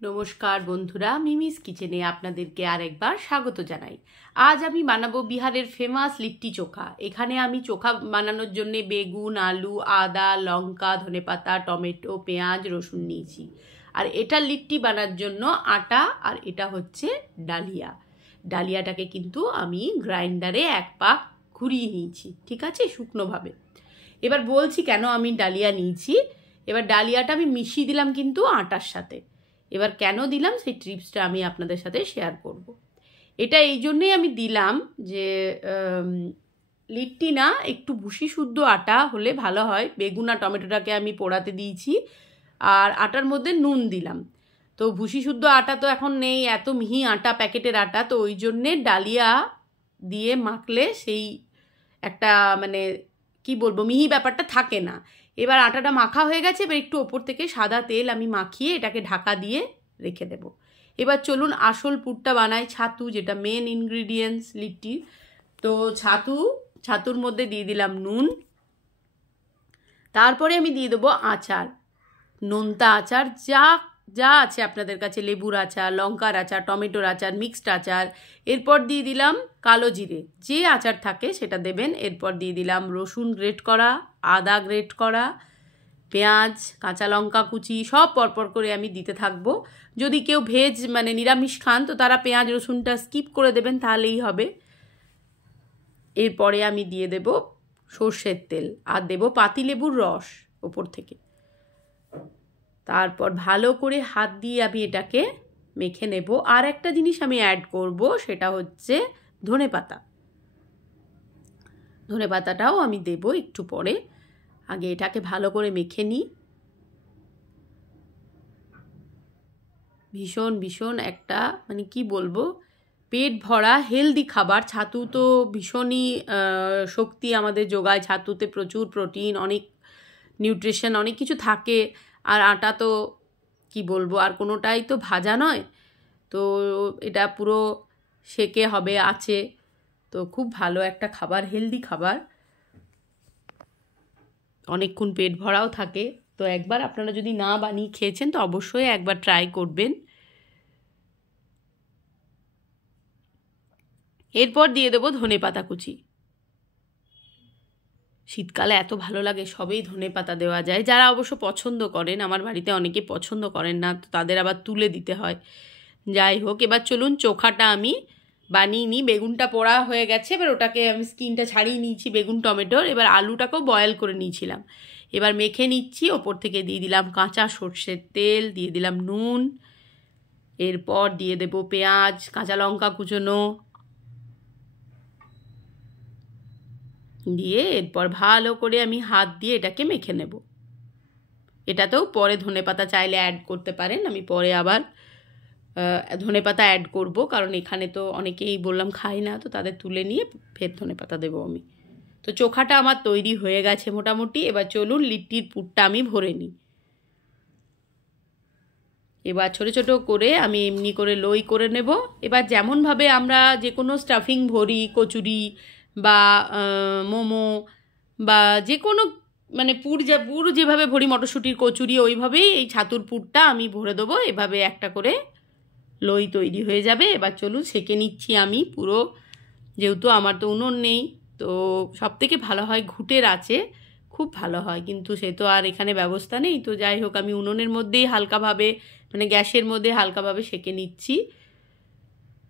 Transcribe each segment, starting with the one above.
নমস্কার বন্ধুরা, মিমিস কিচেনে আপনাদেরকে আরেকবার স্বাগত জানাই। আজ আমি বানাবো বিহারের ফেমাস লিট্টি চোখা। এখানে আমি চোখা বানানোর জন্য বেগুন, আলু, আদা, লঙ্কা, ধনেপাতা, টমেটো, পেঁয়াজ, রসুন নিয়েছি। আর এটা লিট্টি বানার জন্য আটা, আর এটা হচ্ছে ডালিয়া। ডালিয়াটাকে কিন্তু আমি গ্রাইন্ডারে এক পাক ঘুরিয়ে নিয়েছি, ঠিক আছে, শুকনোভাবে। এবার বলছি কেন আমি ডালিয়া নিয়েছি। এবার ডালিয়াটা আমি মিশিয়ে দিলাম কিন্তু আটার সাথে। এবার কেন দিলাম সেই ট্রিপসটা আমি আপনাদের সাথে শেয়ার করব। এটা এই জন্যেই আমি দিলাম যে লিট্টি না একটু ভুসি শুদ্ধ আটা হলে ভালো হয়। বেগুন আর টমেটোটাকে আমি পোড়াতে দিয়েছি, আর আটার মধ্যে নুন দিলাম। তো ভুসি শুদ্ধ আটা তো এখন নেই, এত মিহি আটা, প্যাকেটের আটা, তো ওই জন্যে ডালিয়া দিয়ে মাখলে সেই একটা মানে কি বলবো মিহি ব্যাপারটা থাকে না। এবার আটাটা মাখা হয়ে গেছে, এবার একটু ওপর থেকে সাদা তেল আমি মাখিয়ে এটাকে ঢাকা দিয়ে রেখে দেব। এবার চলুন আসল পুরটা বানাই। ছাতু, যেটা মেন ইনগ্রিডিয়েন্টস লিট্টির। তো ছাতুর মধ্যে দিয়ে দিলাম নুন, তারপরে আমি দিয়ে দেবো আচার, নোনতা আচার, যা আছে আপনাদের কাছে, লেবুর আচার, লঙ্কার আচার, টমেটোর আচার, মিক্সড আচার। এরপর দিয়ে দিলাম কালো জিরে, যে আচার থাকে সেটা দেবেন। এরপর দিয়ে দিলাম রসুন গ্রেট করা, আদা গ্রেট করা, পেঁয়াজ, কাঁচা লঙ্কা কুচি, সব পরপর করে আমি দিতে থাকবো। যদি কেউ ভেজ মানে নিরামিষ খান তো তারা পেঁয়াজ রসুনটা স্কিপ করে দেবেন, তাহলেই হবে। এরপরে আমি দিয়ে দেব সর্ষের তেল, আর দেব পাতিলেবুর রস ওপর থেকে। তারপর ভালো করে হাত দিয়ে আমি এটাকে মেখে নেব। আর একটা জিনিস আমি অ্যাড করব, সেটা হচ্ছে ধনেপাতা। ধনেপাতাটাও আমি দেব একটু পরে। আগে এটাকে ভালো করে মেখে নিই। ভীষণ একটা মানে কি বলবো, পেট ভরা হেলদি খাবার। ছাতু তো ভীষণই শক্তি আমাদের যোগায়। ছাতুতে প্রচুর প্রোটিন, অনেক নিউট্রিশন, অনেক কিছু থাকে। আর আটা তো কি বলবো, আর কোনোটাই তো ভাজা নয়, তো এটা পুরো সেকে হবে আছে। তো খুব ভালো একটা খাবার, হেলদি খাবার, অনেকক্ষণ পেট ভরাও থাকে। তো একবার আপনারা যদি না বানিয়ে খেয়েছেন তো অবশ্যই একবার ট্রাই করবেন। এরপর দিয়ে দেবো ধনেপাতা কুচি। শীতকালে এত ভালো লাগে, সবেই ধনেপাতা দেওয়া যায়। যারা অবশ্য পছন্দ করেন, আমার বাড়িতে অনেকে পছন্দ করেন না, তো তাদের আবার তুলে দিতে হয়। যাই হোক, এবার চলুন চোখাটা আমি বানিয়ে নিই। বেগুনটা পোড়া হয়ে গেছে, এবার ওটাকে আমি স্কিনটা ছাড়িয়ে নিয়েছি বেগুন টমেটোর। এবার আলুটাকেও বয়েল করে নিয়েছিলাম। এবার মেখে নিচ্ছি। ওপর থেকে দিয়ে দিলাম কাঁচা সর্ষের তেল, দিয়ে দিলাম নুন, এরপর দিয়ে দেব পেঁয়াজ, কাঁচা লঙ্কা কুচোনো দিয়ে এরপর ভালো করে আমি হাত দিয়ে এটাকে মেখে নেব। এটাতেও পরে ধনেপাতা চাইলে অ্যাড করতে পারেন, আমি পরে আবার ধনেপাতা অ্যাড করব, কারণ এখানে তো অনেকেই বললাম খাই না, তো তাদের তুলে নিয়ে ফের ধনেপাতা দেবো আমি। তো চোখাটা আমার তৈরি হয়ে গেছে মোটামুটি। এবার চলুন লিট্টির পুরটা আমি ভরে নিই। এবার ছোটো ছোটো করে আমি এমনি করে লই করে নেব। এবার যেমনভাবে আমরা যে কোনো স্টাফিং ভরি, কচুরি বা মোমো বা যে কোনো মানে পুর যেভাবে ভরি, মটরশুঁটির কচুরি, ওইভাবেই এই ছাতুর পুরটা আমি ভরে দেবো। এভাবে একটা করে লই তৈরি হয়ে যাবে। এবার চলুন সেঁকে নিচ্ছি আমি পুরো। যেহেতু আমার তো উনুন নেই, তো সবথেকে ভালো হয় ঘুঁটের আঁচে, খুব ভালো হয়, কিন্তু সে তো আর এখানে ব্যবস্থা নেই। তো যাই হোক, আমি উনুনের মধ্যেই হালকাভাবে মানে গ্যাসের মধ্যে হালকাভাবে সেঁকে নিচ্ছি।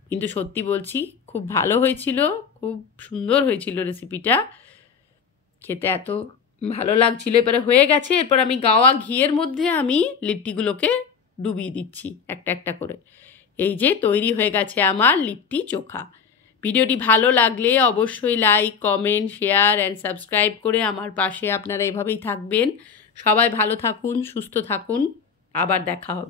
কিন্তু সত্যি বলছি খুব ভালো হয়েছিল, খুব সুন্দর হয়েছিল রেসিপিটা, খেতে এত ভালো লাগছিল। এবারে হয়ে গেছে। এরপর আমি গাওয়া ঘিয়ের মধ্যে আমি লিট্টিগুলোকে ডুবিয়ে দিচ্ছি একটা একটা করে। এই যে তৈরি হয়ে গেছে আমার লিট্টি চোখা। ভিডিওটি ভালো লাগলে অবশ্যই like, comment, share and subscribe করে আমার পাশে আপনারা এভাবেই থাকবেন। সবাই ভালো থাকুন, সুস্থ থাকুন, আবার দেখা হবে।